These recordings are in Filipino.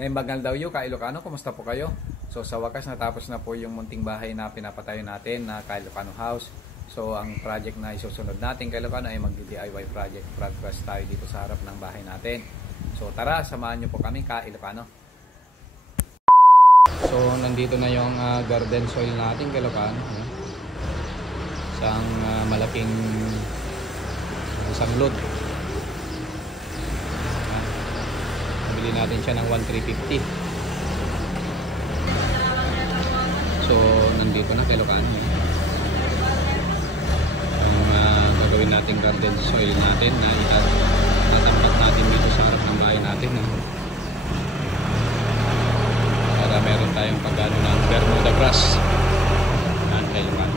Naimbagal daw yung Ilocano, kumusta po kayo? So sa wakas natapos na po yung munting bahay na pinapatayo natin na Ilocano House. So ang project na isusunod natin Ilocano ay mag-DIY project. Progress tayo dito sa harap ng bahay natin. So tara, samahan nyo po kami Ilocano. So nandito na yung garden soil natin Ilocano. Isang malaking isang load. Bili natin siya ng 1,350. So nandito na Ilocano. Ang gagawin natin garden soil natin na itatampak natin dito sa harap ng bahay natin. Para meron tayong pagano ng Bermuda grass. Yan Ilocano.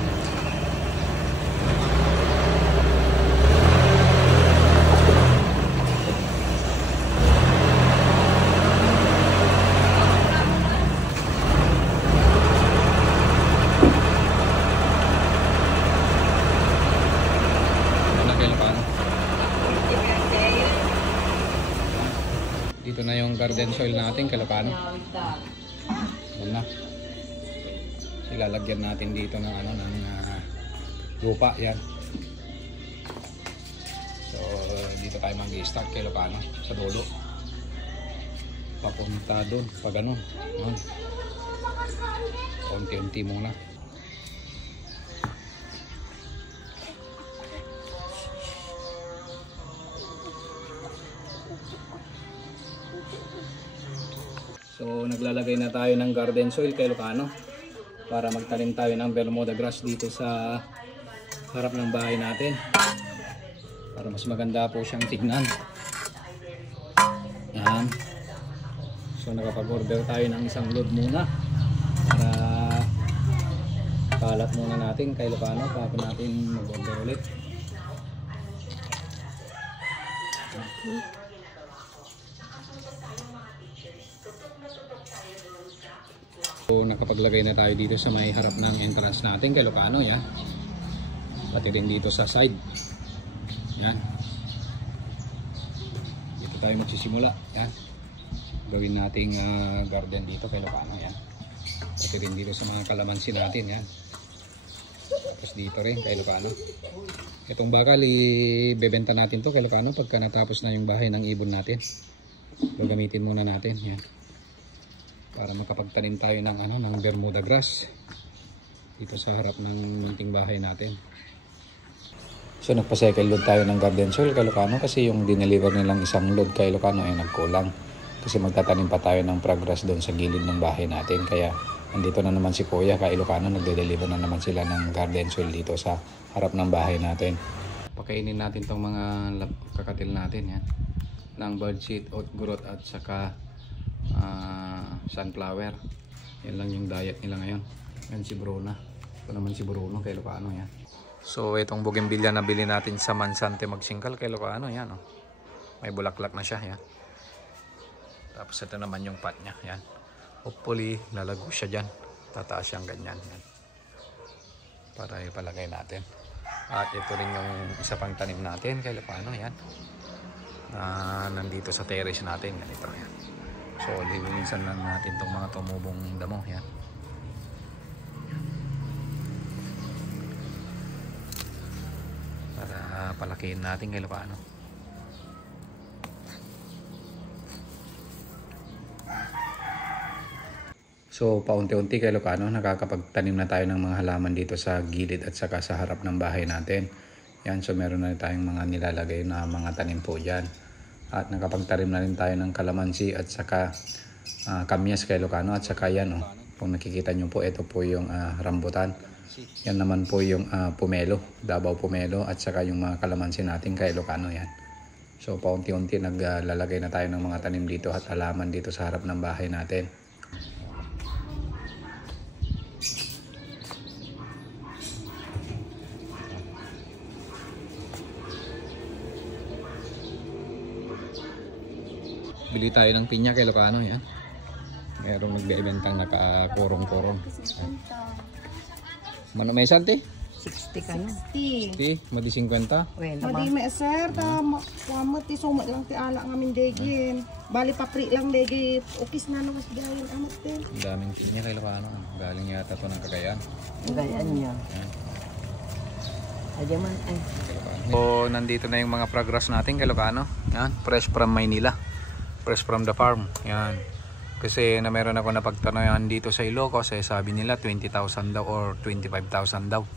Dito na yung garden soil natin Ilocano. Yan na. Ilalagyan natin dito ng ng lupa yan. So dito tayo mag-i-start Ilocano sa dulo. Papunta doon pag unti-unti muna. So naglalagay na tayo ng garden soil Ilocano para magtanim tayo ng Bermuda grass dito sa harap ng bahay natin para mas maganda po siyang tignan. Yan. So nakapag-order tayo ng isang load muna para kalat muna natin Ilocano bago natin mag-order ulit. So nakapaglagay na tayo dito sa may harap ng entrance natin Ilocano yan. Pati rin dito sa side. Yan. Dito tayo magsisimula. Yan. Gawin nating garden dito Ilocano yan. Pati rin dito sa mga kalamansi natin yan. Tapos dito rin Ilocano. Itong bakal ibebenta natin to Ilocano pagka natapos na yung bahay ng ibon natin. Gagamitin muna natin yan. Para makapagtanim tayo ng ng Bermuda grass dito sa harap ng munting bahay natin. So nagpa-second load tayo ng garden soil Ilocano kasi yung dineliver nilang isang load Ilocano ay nagkulang. Kasi magtatanim pa tayo ng progress doon sa gilid ng bahay natin. Kaya nandito na naman si Kuya Ilocano, nagde-deliver na naman sila ng garden soil dito sa harap ng bahay natin. Pakainin natin tong mga kakatil natin yan. Ng birdseed, oat growth at saka sunflower. Yan lang yung diet nila ngayon. Yan si Bruna. Ito naman si Bruno Ilocano yan. So itong bougainvillea na bili natin sa Mansante Magsingkal Ilocano yan. Oh. May bulaklak na siya yan. Tapos ito naman yung pot niya yan. Hopefully lalago siya dyan. Tataas siyang ganyan yan. Para ipalagay natin. At ito rin yung isa pang tanim natin Ilocano yan. Nandito sa terrace natin. Ganito yan. So lilinisan lang natin itong mga tumubong damo yan. Para palakihin natin Ilocano. So paunti-unti Ilocano nakakapagtanim na tayo ng mga halaman dito sa gilid at saka sa harap ng bahay natin. Yan, so meron na tayong mga nilalagay na mga tanim po dyan. At nakapagtanim na rin tayo ng kalamansi at saka kamyas Ilocano at saka yan kung nakikita nyo po, ito po yung rambutan. Yan naman po yung pomelo, Davao pomelo at saka yung mga kalamansi natin Ilocano yan. So paunti-unti naglalagay na tayo ng mga tanim dito at halaman dito sa harap ng bahay natin. Bili tayo ng pinya Ilocano yan. Merong nagbe-eventang naka-kurong-kurong. Mano may sante? 60 ka no? 60. Ti, madi 50. Well, Madi me sir, kuamot ti sumat lang ti ala ngamin degin. Bali papri lang degi, ukis na namas gayon amat din. Ang daming tinya kay Ilocano. Galing yata to ng Cagayan. Gayaan niya. Ayan man ay. So, nandito na yung mga progress natin kay Ilocano. Yan, fresh from Maynila. Fresh from the farm. Yan. Kasi na meron ako napagtanayan dito sa Ilocos, sabi nila 20,000 daw or 25,000 daw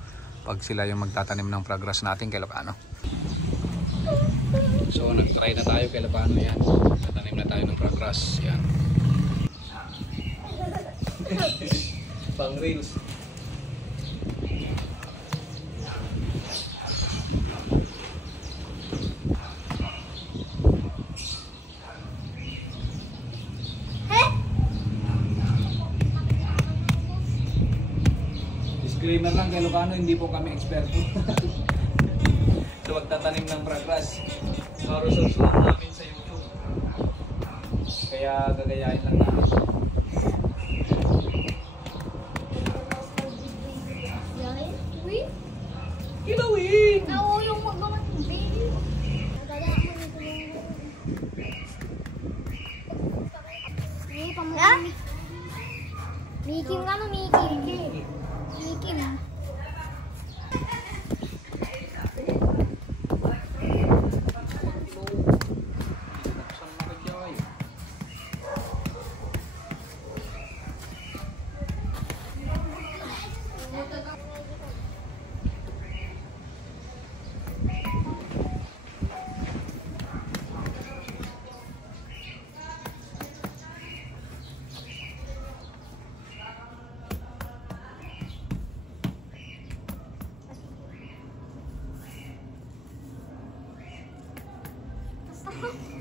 pag sila yung magtatanim ng progress natin kay Ilocano. So nag-try na tayo kay Ilocano, yan. Tatanim na tayo ng progress, yan. Pang reels. Disclaimer lang kay Ilocano, hindi po kami eksperto sa magtatanim ng progress. Results lang namin sa YouTube. Kaya gagayain lang namin. Kilawin! Oo, yung magawa ng baby. Mikim ka no, Mikim. Mikim.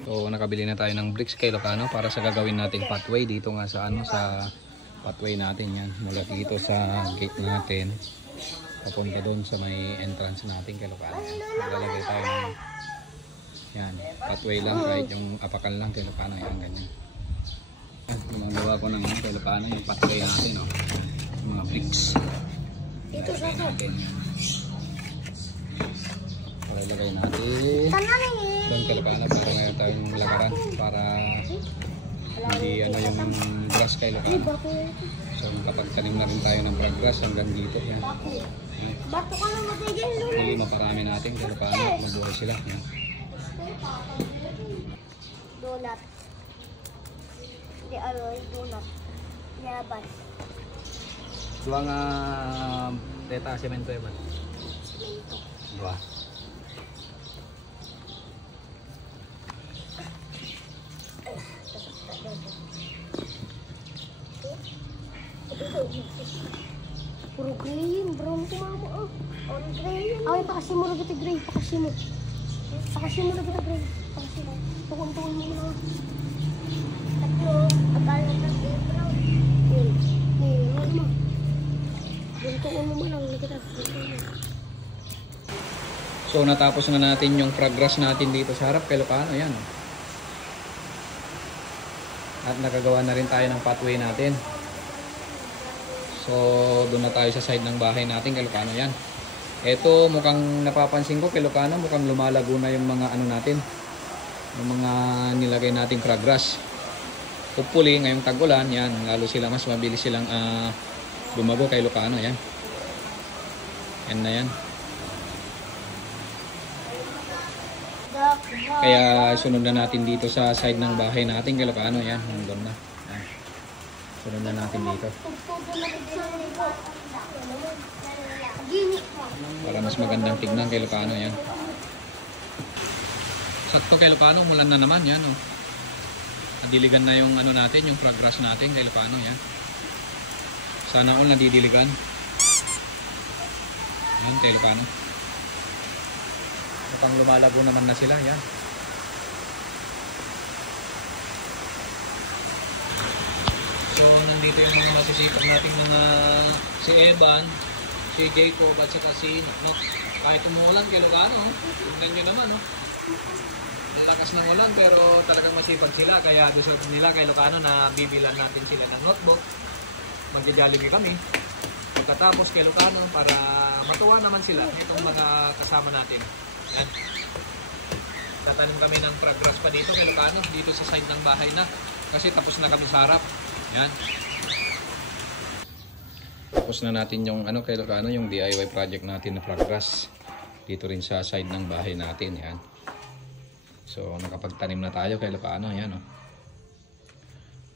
So nakabili na tayo ng bricks kay Ilocano para sa gagawin nating pathway dito nga sa sa pathway natin, yan. Mula dito sa gate natin papunta doon sa may entrance natin kay Ilocano. Maglalagay tayo ng yan, pathway lang, kahit yung apakan lang kay Ilocano, yan, ganyan. Gumagawa ko ng kay Ilocano yung pathway natin, no? Yung mga bricks. Dito sa natin. Lalagay natin doon kay Ilocano para ngayon tayong lagaran para hindi yung grass kay Ilocano. So makapagtanim na rin tayo ng grass hanggang dito, yan. Bato ka na matigil, Lolo. Hindi maparami natin kay Ilocano at mabuhay sila, yan. Donut. Di aloy, donut. Yaban. Dua nga teta semento ya, Ban? Dua. Puro green, brown ko mama. On green. Ay, pakasin mo na kita gray. Pakasin mo. Pakasin mo na kita gray. Pakasin mo. Tukon-tukon mo na. Tatlo. Akala ka brown. Ano mo? Tukon mo lang na kita. So natapos na natin yung progress natin dito sa harap kay Ilocano, yan. At nakagawa na rin tayo ng pathway natin. So doon na tayo sa side ng bahay natin kay Ilocano, yan. Ito mukhang napapansin ko kay Ilocano, mukhang lumalago na yung mga ano natin, yung mga nilagay nating crabgrass. Hopefully ngayong tag-ulan, yan, lalo sila mas mabilis silang lumago kay Ilocano, yan. Yan na yan. Kaya sunod na natin dito sa side ng bahay natin kay Ilocano, yan, nandun na. Yan. Sunod na natin dito. Para mas magandang tignan kay Ilocano, yan. Sakto kay Ilocano, umulan na naman, yan, oh. Nadiligan na yung ano natin, yung progress natin kay Ilocano, yan. Sana all nadidiligan. Yan kay Ilocano. Mukhang lumalago naman na sila, yan. So nandito yung mga masisikap natin mga si Evan, si Jacob at saka si Naknok. Kahit umuulan kay Ilocano, tingnan nyo naman, no? Ang lakas ng ulan pero talagang masipag sila, kaya gusto nila kay Ilocano na bibilan natin sila ng notebook. Magja-Jollibee kami. Pagkatapos kay Lucano, para matuwa naman sila itong mga kasama natin. Yan. Tatanim kami ng progress pa dito kay Lucano, dito sa side ng bahay na. Kasi tapos na kami sa harap. Yan. Tapos na natin yung kay Lucano, yung DIY project natin na progress. Dito rin sa side ng bahay natin. Yan. So nakapagtanim na tayo kay Lucano. Yan, oh.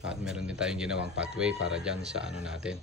At meron din tayong ginawang pathway para dyan sa natin.